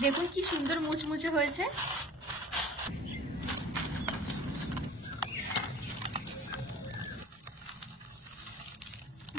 দেখুন কি সুন্দর মুচমুচে হয়েছে।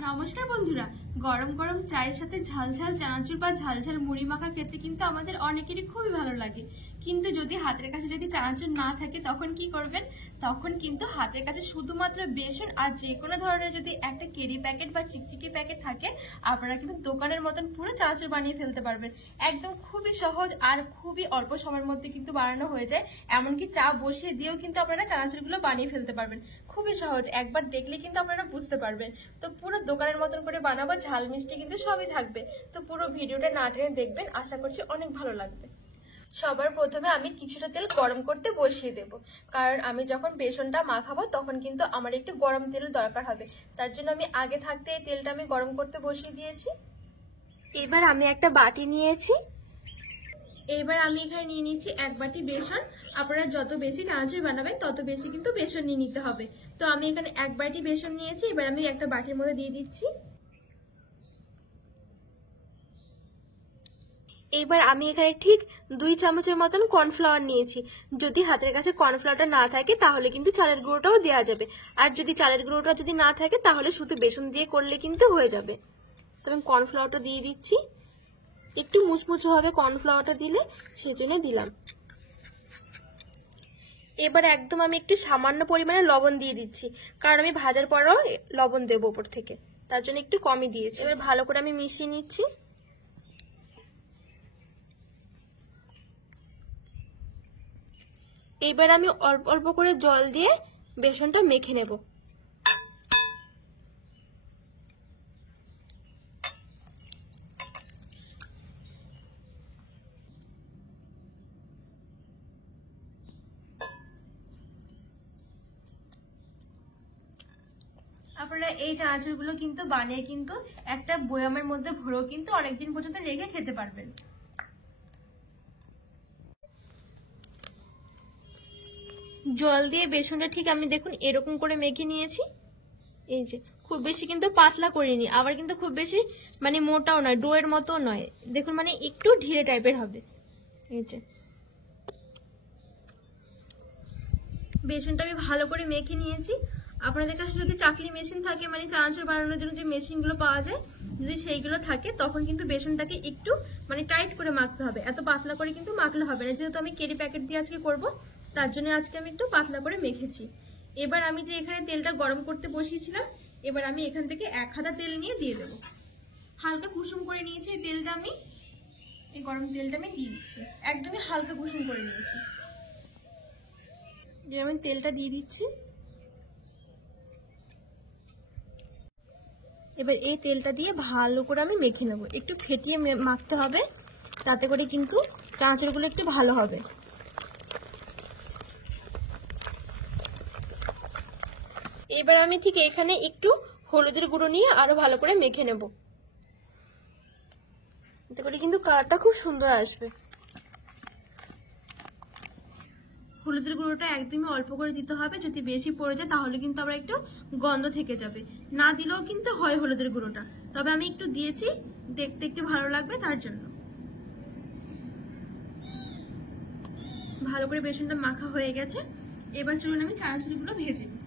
নমস্কার বন্ধুরা, গরম গরম চায়ের সাথে ঝাল ঝাল চানাচুর বা ঝাল ঝাল মুড়ি মাখা খেতে কিন্তু আমাদের অনেকেরই খুবই ভালো লাগে। কিন্তু যদি হাতের কাছে যদি চানাচুর না থাকে তখন কি করবেন? তখন কিন্তু হাতের কাছে শুধুমাত্র বেসন আর যে কোনো ধরনের যদি একটা কেরি প্যাকেট বা চিকচিকি প্যাকেট থাকে, আপনারা কিন্তু দোকানের মতন পুরো চানাচুর বানিয়ে ফেলতে পারবেন। একদম খুবই সহজ আর খুবই অল্প সময়ের মধ্যে কিন্তু বানানো হয়ে যায়। এমনকি চা বসিয়ে দিয়েও কিন্তু আপনারা চানাচুরগুলো বানিয়ে ফেলতে পারবেন। খুবই সহজ, একবার দেখলে কিন্তু আপনারা বুঝতে পারবেন। তো পুরো দোকানের মতন করে বানাবো, ঝাল মিষ্টি কিন্তু সবই থাকবে। তো পুরো ভিডিওটা না টেনে দেখবেন, আশা করছি অনেক ভালো লাগবে। সবার প্রথমে আমি কিছুটা তেল গরম করতে বসিয়ে দেব, কারণ আমি যখন বেসনটা মাখাবো তখন কিন্তু আমার একটু গরম তেল দরকার হবে। তার জন্য আমি আগে থাকতে এই তেলটা আমি গরম করতে বসিয়ে দিয়েছি। এবার আমি একটা বাটি নিয়েছি। এবার আমি এখানে নিয়ে নিচ্ছি 1 বাটি বেসন। আপনারা যত বেশি চানাচুর বানাবেন তত বেশি কিন্তু বেসন নিয়ে নিতে হবে। তো আমি এখানে 1 বাটি বেসন নিয়েছি। এবার আমি একটা বাটির মধ্যে দিয়ে দিচ্ছি। এবার আমি এখানে ঠিক 2 চামচের মতন কর্নফ্লাওয়ার নিয়েছি। যদি হাতের কাছে কর্নফ্লাওয়ারটা না থাকে তাহলে কিন্তু চালের গুঁড়োটাও দেওয়া যাবে, আর যদি চালের গুঁড়োটা যদি না থাকে তাহলে শুধু বেসন দিয়ে করলে কিন্তু হয়ে যাবে। তো আমি কর্নফ্লাওয়ারটা দিয়ে দিচ্ছি। একটু মুচমুচে হবে কর্নফ্লাওয়ারটা দিলে, সেজন্য দিলাম। এবার একদম আমি একটু সামান্য পরিমাণে লবণ দিয়ে দিচ্ছি, কারণ আমি ভাজার পরও লবণ দেবো উপর থেকে, তার জন্য একটু কমই দিয়েছি। এবার ভালো করে আমি মিশিয়ে নিচ্ছি। এবার আমি অল্প অল্প করে জল দিয়ে বেসনটা মেখে নেব। আপনারা এই চানাচুরগুলো কিন্তু বানিয়ে কিন্তু একটা বয়ামের মধ্যে ভরেও কিন্তু অনেকদিন পর্যন্ত রেখে খেতে পারবেন। জল দিয়ে বেসনটা ঠিক আমি দেখুন এরকম করে মেখে নিয়েছি। এই যে খুব বেশি কিন্তু পাতলা করিনি, আবার কিন্তু খুব বেশি মানে মোটাও নয়, ডোয়ের মতো নয়। দেখুন মানে একটু ঢিলে টাইপের হবে। এই যে বেসনটা আমি ভালো করে মেখে নিয়েছি। আপনাদের কাছে যদি চাকরি মেশিন থাকে, মানে চানাচুর বানানোর জন্য যে মেশিনগুলো পাওয়া যায়, যদি সেইগুলো থাকে তখন কিন্তু বেসনটাকে একটু মানে টাইট করে মাখতে হবে। এত পাতলা করে কিন্তু মাখলে হবে না, যেহেতু আমি কেরি প্যাকেট দিয়ে আজকে করব, তার জন্য আজকে আমি একটু পাতলা করে মেখেছি। এবার আমি যে এখানে তেলটা গরম করতে বসিয়েছিলাম, এবার আমি এখান থেকে 1 হাতা তেল নিয়ে দিয়ে দেবো। হালকা কুসুম করে নিয়েছি এই তেলটা, আমি এই গরম তেলটা আমি দিয়ে দিচ্ছি। একদমই হালকা কুসুম করে নিয়েছি। যে আমি তেলটা দিয়ে দিচ্ছি। এবার এই তেলটা দিয়ে ভালো করে আমি মেখে নেব। একটু ফেটিয়ে মাখতে হবে, তাতে করে কিন্তু চানাচুরগুলো একটু ভালো হবে। এবার আমি ঠিক এখানে একটু হলুদের গুঁড়ো নিয়ে আরো ভালো করে মেখে নেব, এতে করে কিন্তু কালারটা খুব সুন্দর আসবে। হলুদের গুঁড়োটা একদমই অল্প করে দিতে হবে, যদি বেশি পড়ে যায় তাহলে কিন্তু আবার একটু গন্ধ থেকে যাবে। না দিলেও কিন্তু হয় হলুদের গুঁড়োটা, তবে আমি একটু দিয়েছি, দেখতে একটু ভালো লাগবে তার জন্য। ভালো করে বেসনটা মাখা হয়ে গেছে। এবার চলুন আমি চানাচুরগুলো ভেজে নিই।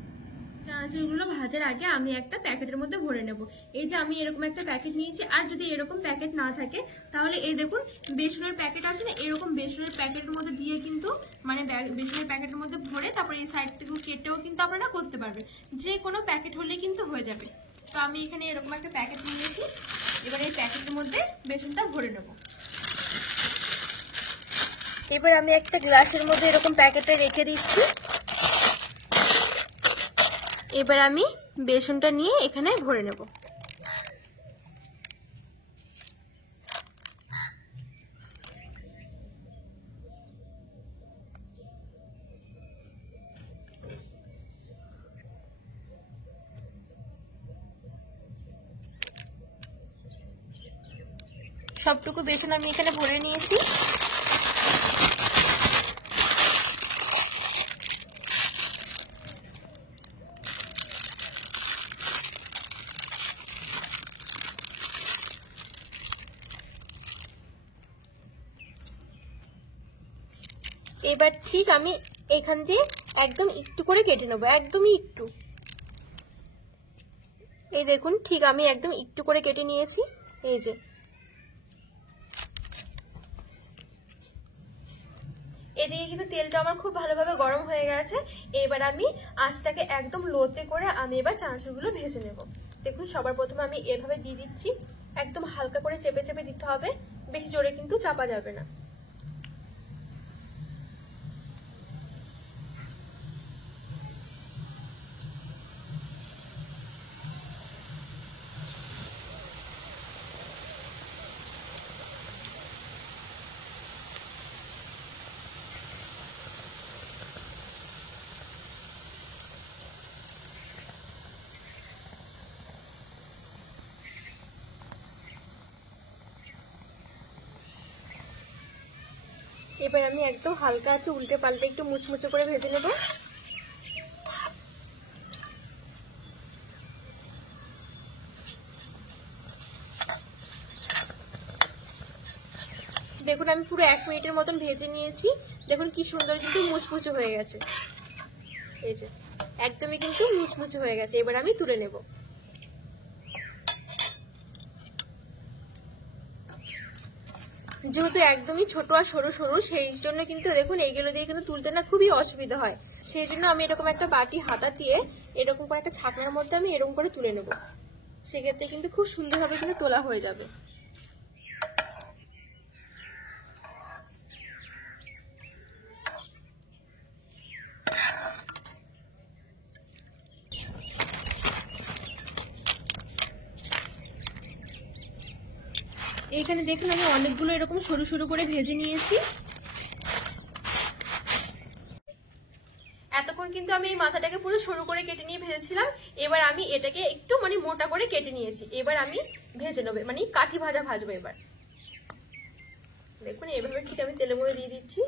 চানাচুরগুলো ভাজার আগে আমি একটা প্যাকেটের মধ্যে ভরে নেব। এই যে আমি এরকম একটা প্যাকেট নিয়েছি, আর যদি এরকম প্যাকেট না থাকে তাহলে এই দেখুন বেসনের প্যাকেট আছে না, এরকম বেসনের প্যাকেটের মধ্যে দিয়ে কিন্তু মানে বেসনের প্যাকেটের মধ্যে ভরে তারপর এই সাইডটুকু কেটেও কিন্তু আপনারা করতে পারবেন। যে কোনো প্যাকেট হলেই কিন্তু হয়ে যাবে। তো আমি এখানে এরকম একটা প্যাকেট নিয়েছি। এবার এই প্যাকেটের মধ্যে বেসনটা ভরে নেব। এবার আমি একটা গ্লাসের মধ্যে এরকম প্যাকেটটা রেখে দিচ্ছি। এবার আমি বেসনটা নিয়ে এখানে ভরে নেব। সবটুকু বেসন আমি এখানে ভরে নিয়েছি। এবার ঠিক আমি এখান দিয়ে একদম একটু করে কেটে নেবো, একদমই একটু। এই দেখুন ঠিক আমি একদম একটু করে কেটে নিয়েছি। এই যে এদিকে কিন্তু তেলটা আমার খুব ভালোভাবে গরম হয়ে গেছে। এবার আমি আঁচটাকে একদম লোতে করে আমি এবার চানাচুরগুলো ভেজে নেব। দেখুন সবার প্রথমে আমি এভাবে দিয়ে দিচ্ছি, একদম হালকা করে চেপে চেপে দিতে হবে, বেশি জোরে কিন্তু চাপা যাবে না। এবার আমি একদম হালকা আছে উল্টে পাল্টে একটু মুচমুচে করে ভেজে নেব। দেখুন আমি পুরো 1 মিনিটের মতন ভেজে নিয়েছি। দেখুন কি সুন্দর কিন্তু মুচমুচে হয়ে গেছে। এই যে একদমই কিন্তু মুচমুচে হয়ে গেছে। এবার আমি তুলে নেব। যেহেতু একদমই ছোট আর সরু সরু, সেই জন্য কিন্তু দেখুন এইগুলো দিয়ে কিন্তু তুলতে না খুবই অসুবিধা হয়। সেই জন্য আমি এরকম একটা বাটি হাতা দিয়ে এরকম করে একটা ছাকনার মধ্যে আমি এরকম করে তুলে নেব। সেক্ষেত্রে কিন্তু খুব সুন্দরভাবে কিন্তু তোলা হয়ে যাবে। এখানে দেখুন আমি অনেকগুলো এরকম সরু সরু করে ভেজে নিয়েছি। এতক্ষণ কিন্তু আমি এই মাথাটাকে পুরো সরু করে কেটে নিয়ে ভেজেছিলাম। এবার আমি এটাকে একটু মানে মোটা করে কেটে নিয়েছি। এবার আমি ভেজে নেবো, মানে কাঠি ভাজা ভাজবো। এবার দেখুন এভাবে ঠিক আমি তেলের মধ্যে দিয়ে দিচ্ছি।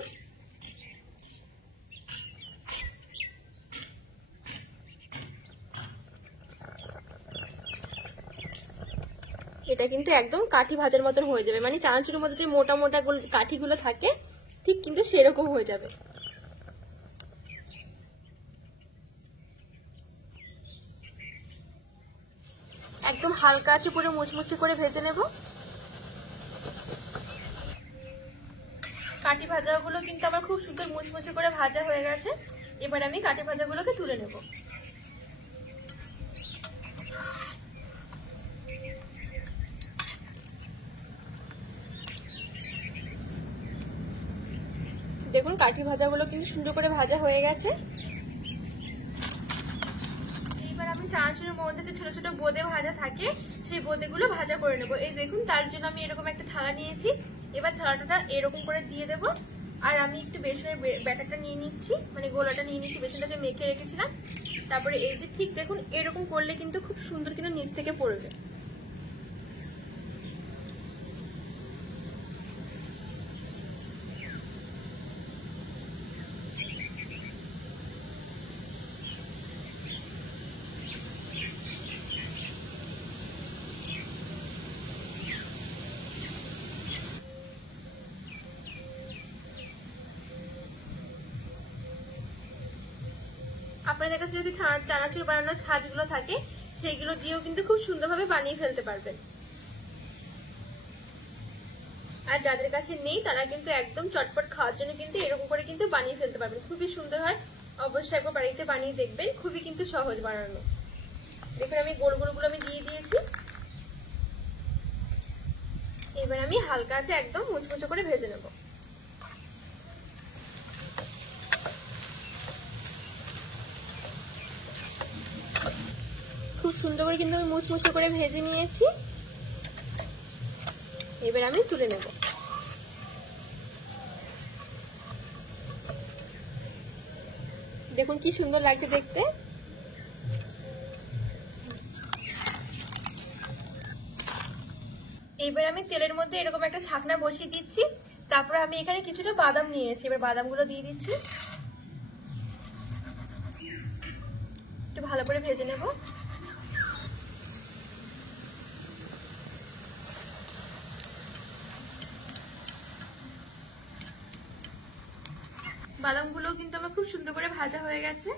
এটা কিন্তু একদম কাঠি ভাজার মতন হয়ে যাবে, মানে চানাচুরের মধ্যে যে মোটা মোটা কাঠিগুলো থাকে ঠিক কিন্তু সেরকম হয়ে যাবে। একদম হালকা আছে পুরো মুচমুচে করে ভেজে নেব। কাঠি ভাজাগুলো কিন্তু আমার খুব সুন্দর মুচমুচে করে ভাজা হয়ে গেছে। এবার আমি কাঠি ভাজাগুলোকে তুলে নেব। দেখুন কাঠি ভাজাগুলো কিন্তু সুন্দর করে ভাজা হয়ে গেছে। এবার আমি চানাচুরের মধ্যে যে ছোট ছোট বোঁদে ভাজা থাকে সেই বোঁদেগুলো ভাজা করে নেব। এই দেখুন তার জন্য আমি এরকম একটা থালা নিয়েছি। এবার থালাটা এরকম করে দিয়ে দেব। আর আমি একটু বেসনের ব্যাটারটা নিয়ে নিচ্ছি, মানে গোলাটা নিয়ে নিচ্ছি, বেসনটা যে মেখে রেখেছিলাম। তারপরে এই যে ঠিক দেখুন এরকম করলে কিন্তু খুব সুন্দর কিন্তু নিচ থেকে পড়বে। আপনাদের কাছে যদি চানাচুর বানানোর ছাঁচগুলো থাকে সেইগুলো দিয়েও কিন্তু খুব সুন্দরভাবে বানিয়ে ফেলতে পারবেন। আর যাদের কাছে নেই তারা কিন্তু একদম চটপট খাওয়ার জন্য কিন্তু এরকম করে কিন্তু বানিয়ে ফেলতে পারবেন। খুবই সুন্দর হয়, অবশ্যই একবার বাড়িতে বানিয়ে দেখবেন, খুবই কিন্তু সহজ বানানো। দেখুন আমি গোল গোলগুলো আমি দিয়ে দিয়েছি। এবার আমি হালকা আছে একদম মুচমুচে করে ভেজে নেব। খুব সুন্দর করে কিন্তু আমি মুচমুচে করে ভেজে নিয়েছি। এবার আমি তুলে নেব। দেখুন কি সুন্দর লাগছে দেখতে। এবার আমি তেলের মধ্যে এরকম একটা ছাকনা বসিয়ে দিচ্ছি। তারপরে আমি এখানে কিছুটা বাদাম নিয়েছি। এবার বাদামগুলো দিয়ে দিচ্ছি, একটু ভালো করে ভেজে নেব। বাদামগুলো কিন্তু আমার খুব সুন্দর করে ভাজা হয়ে গেছে।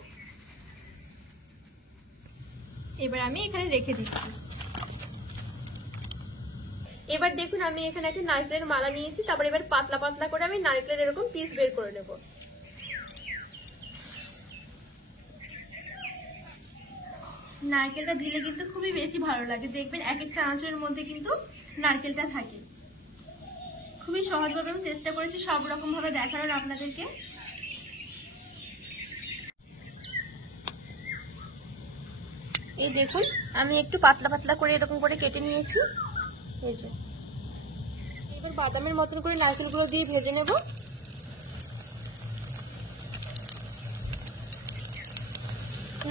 এবার আমি এখানে রেখে দিচ্ছি। এবার দেখুন আমি এখানে একটা নারকেলের মালা নিয়েছি, তারপর এবার পাতলা পাতলা করে আমি নারকেলের এরকম পিস বের করে নেব। নারকেলটা দিলে কিন্তু খুবই বেশি ভালো লাগে, দেখবেন এক এক চানাচুরের মধ্যে কিন্তু নারকেলটা থাকে। খুবই সহজভাবে আমি চেষ্টা করেছি সব রকম ভাবে দেখানোর আপনাদেরকে। এই দেখুন আমি একটু পাতলা পাতলা করে এরকম করে কেটে নিয়েছি। এই যে এবার বাদামের মতন করে নারকেলগুলো দিয়ে ভেজে নেব।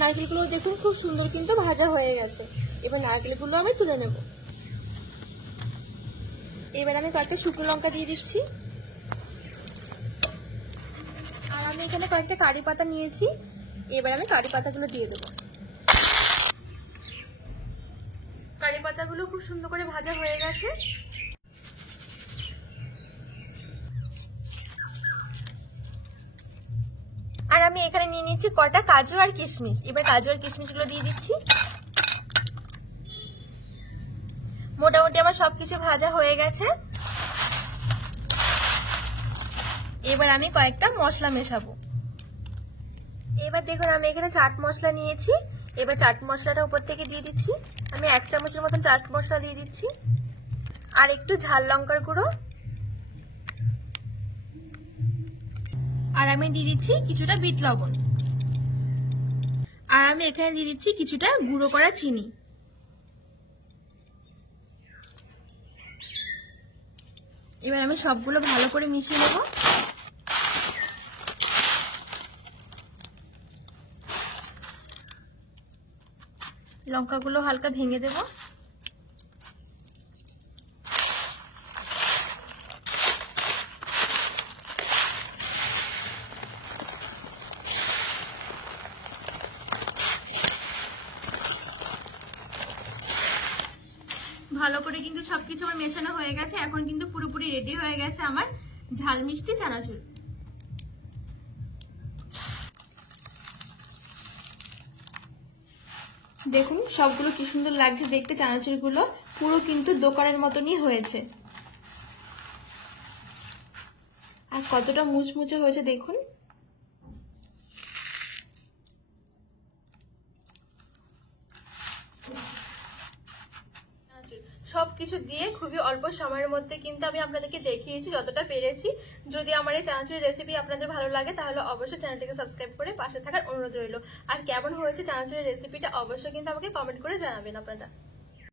নারকেলগুলো দেখুন খুব সুন্দর কিন্তু ভাজা হয়ে গেছে। এবার নারকেলগুলো আমি তুলে নেব। এবার আমি কয়েকটা শুকনো লঙ্কা দিয়ে দিচ্ছি, আর আমি এখানে কয়েকটা কারি পাতা নিয়েছি। এবার আমি কারি পাতাগুলো দিয়ে দেবো। কারি পাতাগুলো খুব সুন্দর করে ভাজা হয়ে গেছে। আর আমি এখানে নিয়ে নিয়েছি কটা কাজু আর কিশমিশ। এবার কাজু আর কিশমিশগুলো দিয়ে দিচ্ছি। মোটামুটি আমার সবকিছু ভাজা হয়ে গেছে। এবার আমি কয়েকটা মশলা মেশাবো। এবার দেখুন আমি এখানে চাট মশলা নিয়েছি। এবার চাট মশলাটা উপর থেকে দিয়ে দিচ্ছি। আমি 1 চামচের মতন চাট মশলা দিয়ে দিচ্ছি, আর একটু ঝাল লঙ্কার গুঁড়ো, আর আমি দিয়ে দিচ্ছি কিছুটা বিট লবণ, আর আমি এখানে দিয়ে দিচ্ছি কিছুটা গুঁড়ো করা চিনি। এবার আমি সবগুলো ভালো করে মিশিয়ে নেব। লঙ্কাগুলো হালকা ভেঙে দেব। ভালো করে কিন্তু সবকিছু আমার মেশানো হয়ে গেছে। এখন কিন্তু পুরোপুরি রেডি হয়ে গেছে আমার ঝাল মিষ্টি চানাচুর। দেখুন সবগুলো কি সুন্দর লাগছে দেখতে। চানাচুরগুলো পুরো কিন্তু দোকানের মতনই হয়েছে, আর কতটা মুচমুচে হয়েছে দেখুন। সবকিছু দিয়ে খুবই অল্প সময়ের মধ্যে কিন্তু আমি আপনাদেরকে দেখিয়েছি যতটা পেরেছি। যদি আমার এই চানাচুরের রেসিপি আপনাদের ভালো লাগে তাহলে অবশ্যই চ্যানেলটিকে সাবস্ক্রাইব করে পাশে থাকার অনুরোধ রইল। আর কেমন হয়েছে চানাচুরের রেসিপিটা অবশ্যই কিন্তু আমাকে কমেন্ট করে জানাবেন আপনারা।